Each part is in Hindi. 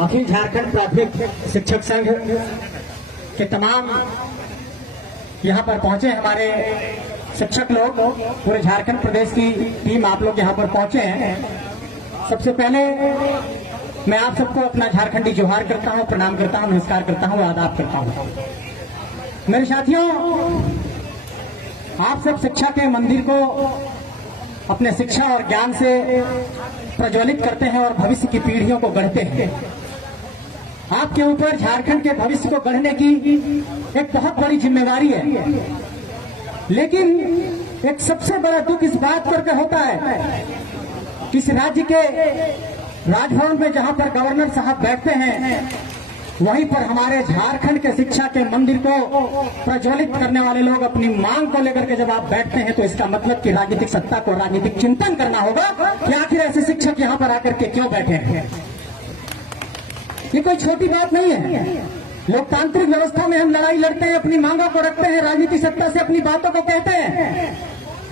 अखिल झारखंड प्राथमिक शिक्षक संघ के तमाम यहाँ पर पहुंचे हमारे शिक्षक लोग, पूरे झारखंड प्रदेश की टीम आप लोग यहाँ पर पहुंचे हैं। सबसे पहले मैं आप सबको अपना झारखंडी जोहार करता हूँ, प्रणाम करता हूँ, नमस्कार करता हूँ, आदाब करता हूँ। मेरे साथियों, आप सब शिक्षा के मंदिर को अपने शिक्षा और ज्ञान से प्रज्वलित करते हैं और भविष्य की पीढ़ियों को गढ़ते हैं। आपके ऊपर झारखंड के भविष्य को गढ़ने की एक बहुत बड़ी जिम्मेदारी है, लेकिन एक सबसे बड़ा दुख इस बात पर का होता है कि इस राज्य के राजभवन में जहां पर गवर्नर साहब बैठते हैं, वहीं पर हमारे झारखंड के शिक्षा के मंदिर को प्रज्वलित करने वाले लोग अपनी मांग को लेकर के जब आप बैठते हैं, तो इसका मतलब कि राजनीतिक सत्ता को राजनीतिक चिंतन करना होगा कि आखिर ऐसे शिक्षक यहाँ पर आकर के क्यों बैठे हैं। ये कोई छोटी बात नहीं है। लोकतांत्रिक व्यवस्था में हम लड़ाई लड़ते हैं, अपनी मांगों को रखते हैं, राजनीतिक सत्ता से अपनी बातों को कहते हैं,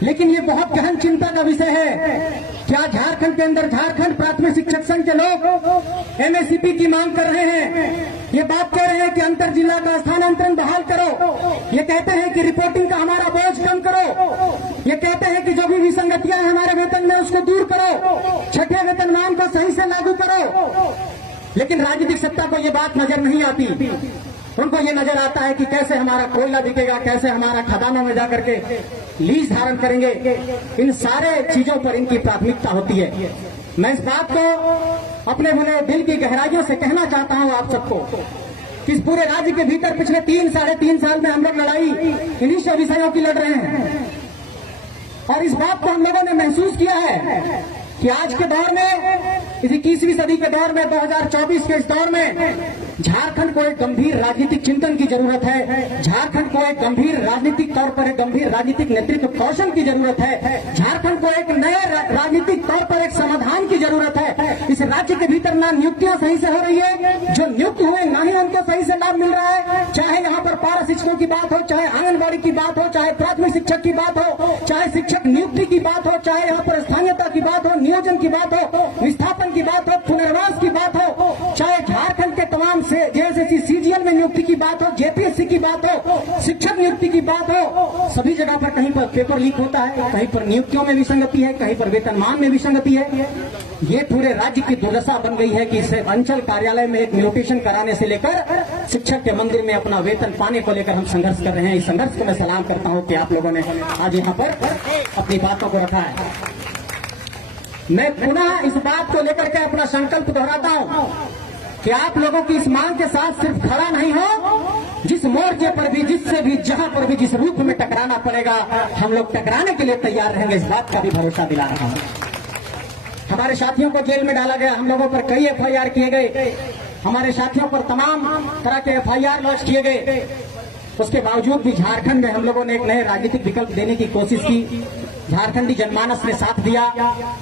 लेकिन ये बहुत गहन चिंता का विषय है। क्या झारखंड के अंदर झारखंड प्राथमिक शिक्षक संघ के लोग एमएससीपी की मांग कर रहे हैं? ये बात कह रहे हैं कि अंतर जिला का स्थानांतरण बहाल करो, ये कहते हैं कि रिपोर्टिंग का हमारा बोझ कम करो, ये कहते हैं कि जो भी विसंगतियां हैं हमारे वेतन में उसको दूर करो, छठे वेतनमान को सही से लागू करो। लेकिन राजनीतिक सत्ता को ये बात नजर नहीं आती। उनको ये नजर आता है कि कैसे हमारा कोयला बिकेगा, कैसे हमारा खदानों में जाकर के लीज धारण करेंगे। इन सारे चीजों पर इनकी प्राथमिकता होती है। मैं इस बात को अपने भले दिल की गहराइयों से कहना चाहता हूं आप सबको कि इस पूरे राज्य के भीतर पिछले 3-3.5 साल में हम लोग लड़ाई इन्हीं से विषयों की लड़ रहे हैं, और इस बात को हम लोगों ने महसूस किया है कि आज के दौर में, इस 21वीं सदी के दौर में, 2024 के इस दौर में झारखंड को एक गंभीर राजनीतिक चिंतन की जरूरत है। झारखंड को एक गंभीर राजनीतिक तौर पर एक गंभीर राजनीतिक नेतृत्व कौशल की जरूरत है। झारखंड को एक नए राजनीतिक तौर पर एक समाधान की जरूरत है। इस राज्य के भीतर ना नियुक्तियां सही से हो रही है, जो नियुक्त हुए ना ही उनको सही से लाभ मिल रहा है। चाहे यहाँ पर पारा शिक्षकों की बात हो, चाहे आंगनबाड़ी की बात हो, चाहे प्राथमिक शिक्षक की बात हो, चाहे शिक्षक नियुक्ति की बात हो, चाहे यहाँ पर स्थानीयता की बात हो, नियोजन की बात हो, विस्थापन की बात हो, पुनर्वास की बात हो, चाहे झारखंड के तमाम से जेएसएससी सीजीएल में नियुक्ति की बात हो, जेपीएससी की बात हो, शिक्षक नियुक्ति की बात हो, सभी जगह पर कहीं पर पेपर लीक होता है, कहीं पर नियुक्तियों में विसंगति है, कहीं पर वेतनमान में विसंगति है। ये पूरे राज्य की दुर्दशा बन गई है कि इसे अंचल कार्यालय में एक म्यूटेशन कराने से लेकर शिक्षक के मंदिर में अपना वेतन पाने को लेकर हम संघर्ष कर रहे हैं। इस संघर्ष को मैं सलाम करता हूं कि आप लोगों ने आज यहाँ पर अपनी बातों को रखा है। मैं पुनः इस बात को लेकर के अपना संकल्प दोहराता हूं कि आप लोगों की इस मांग के साथ सिर्फ खड़ा नहीं हो, जिस मोर्चे पर भी, जिससे भी, जहां पर भी, जिस रूप में टकराना पड़ेगा, हम लोग टकराने के लिए तैयार रहेंगे। इस बात का भी भरोसा दिला रहा हूं। हमारे साथियों को जेल में डाला गया, हम लोगों पर कई एफआईआर किए गए, हमारे साथियों पर तमाम तरह के एफआईआर लॉन्च किए गए। उसके बावजूद भी झारखंड में हम लोगों ने एक नए राजनीतिक विकल्प देने की कोशिश की। झारखंडी जनमानस ने साथ दिया।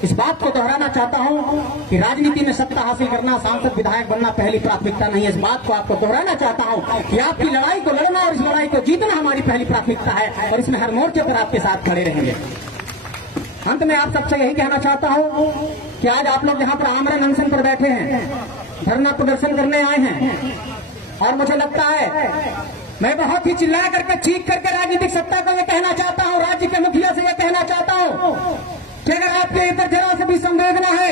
इस बात को दोहराना चाहता हूं कि राजनीति में सत्ता हासिल करना, सांसद विधायक बनना पहली प्राथमिकता नहीं है। इस बात को आपको दोहराना चाहता हूं कि आपकी लड़ाई को लड़ना और इस लड़ाई को जीतना हमारी पहली प्राथमिकता है, और इसमें हर मोर्चे पर आपके साथ खड़े रहेंगे। अंत में आप सबसे यही कहना चाहता हूं कि आज आप लोग यहाँ पर आमरण अनशन पर बैठे हैं, धरना प्रदर्शन करने आए हैं, और मुझे लगता है मैं बहुत ही चिल्ला करके, चीख करके राजनीतिक सत्ता को ये कहना चाहता हूं, राज्य के मुखिया से ये कहना चाहता हूं कि अगर आपके अंदर जरा से भी संवेदना है,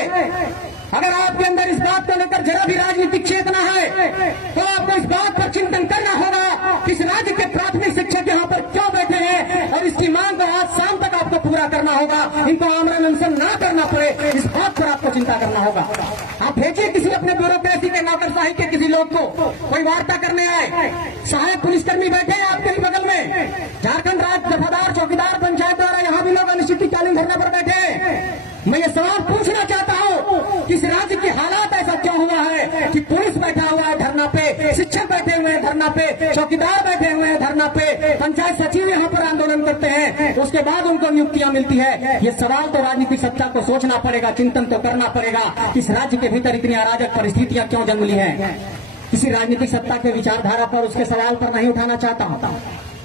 अगर आपके अंदर इस बात को लेकर जरा भी राजनीतिक चेतना है, तो आपको इस बात पर चिंतन करना होगा कि इस राज्य के प्राथमिक शिक्षक यहाँ पर क्यों बैठे हैं, और इसकी मांग को आज शाम तक आपको पूरा करना होगा। इनको आमरण अनशन ना करना पड़े, इस बात पर आपको चिंता करना होगा। आप भेजिए किसी अपने ब्यूरोक्रेसी के, नौकरशाही के किसी लोग को, कोई वार्ता करने आए। सहायक पुलिसकर्मी बैठे हैं आपके ही बगल में, झारखंड राज्य दफादार, चौकीदार, पंचायत द्वारा यहाँ भी लोग अनिश्चितकालीन धरना पर बैठे हैं। मैं ये सवाल पूछना चाहता हूँ कि इस राज्य के हालात ऐसा क्यों हुआ है कि पुलिस बैठा हुआ है धरना पे, शिक्षक बैठे हुए हैं धरना पे, चौकीदार बैठे हुए हैं धरना पे, पंचायत सचिव यहाँ पर आंदोलन करते हैं, तो उसके बाद उनको नियुक्तियां मिलती है। ये सवाल तो राजनीतिक सत्ता को सोचना पड़ेगा, चिंतन तो करना पड़ेगा कि इस राज्य के भीतर इतनी अराजक परिस्थितियां क्यों जन्म ली है। किसी राजनीतिक सत्ता के विचारधारा पर, उसके सवाल पर नहीं उठाना चाहता हूं।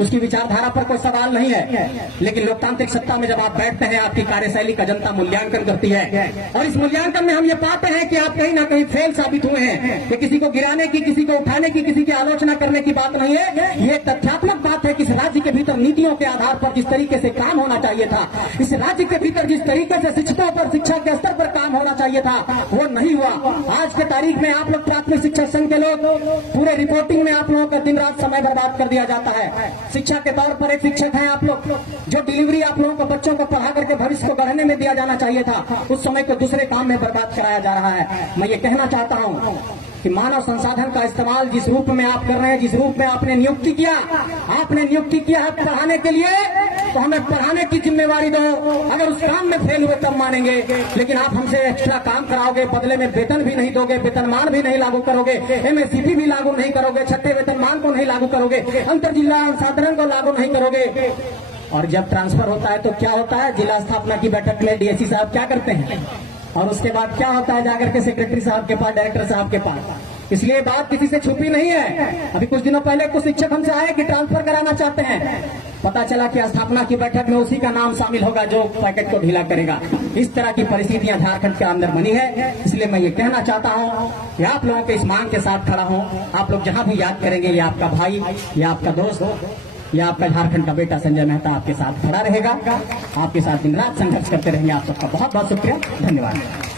उसकी विचारधारा पर कोई सवाल नहीं है, लेकिन लोकतांत्रिक सत्ता में जब आप बैठते हैं आपकी कार्यशैली का जनता मूल्यांकन करती है, और इस मूल्यांकन में हम ये पाते हैं कि आप कहीं ना कहीं फेल साबित हुए हैं। कि किसी को गिराने की, किसी को उठाने की, किसी की आलोचना करने की बात नहीं है, ये तथ्यात्मक बात है कि इस राज्य के भीतर नीतियों के आधार पर जिस तरीके से काम होना चाहिए था, इस राज्य के भीतर जिस तरीके से शिक्षकों पर, शिक्षा के स्तर पर काम होना चाहिए था, वो नहीं हुआ। आज के तारीख में आप लोग प्राथमिक शिक्षक संघ के लोग पूरे रिपोर्टिंग में आप लोगों का दिन रात समय बर्बाद कर दिया जाता है। शिक्षा के तौर पर एक शिक्षक हैं आप लोग, जो डिलीवरी आप लोगों को बच्चों को पढ़ा करके भविष्य को गढ़ने में दिया जाना चाहिए था, उस समय को दूसरे काम में बर्बाद कराया जा रहा है। मैं ये कहना चाहता हूं कि मानव संसाधन का इस्तेमाल जिस रूप में आप कर रहे हैं, जिस रूप में आपने नियुक्ति किया है पढ़ाने के लिए, तो हमें पढ़ाने की जिम्मेवारी दो। अगर उस काम में फेल हुए तब मानेंगे, लेकिन आप हमसे एक्स्ट्रा काम कराओगे, बदले में वेतन भी नहीं दोगे, वेतनमान भी नहीं लागू करोगे, MSCP भी लागू नहीं करोगे, छठे वेतनमान को नहीं लागू करोगे, अंतर जिला अंशांतरण को लागू नहीं करोगे। और जब ट्रांसफर होता है तो क्या होता है, जिला स्थापना की बैठक में DSC साहब क्या करते हैं, और उसके बाद क्या होता है, जाकर के सेक्रेटरी साहब के पास, डायरेक्टर साहब के पास। इसलिए बात किसी से छुपी नहीं है। अभी कुछ दिनों पहले कुछ शिक्षक हमसे आए कि ट्रांसफर कराना चाहते हैं, पता चला कि स्थापना की बैठक में उसी का नाम शामिल होगा जो पैकेट को ढीला करेगा। इस तरह की परिस्थितियां झारखंड के अंदर बनी है। इसलिए मैं ये कहना चाहता हूं कि आप लोगों के इस मांग के साथ खड़ा हूं। आप लोग जहां भी याद करेंगे, ये आपका भाई, ये आपका दोस्त, या आपका झारखंड का बेटा संजय मेहता आपके साथ खड़ा रहेगा, आपके साथ दिन रात संघर्ष करते रहेंगे। आप सबका बहुत बहुत शुक्रिया, धन्यवाद।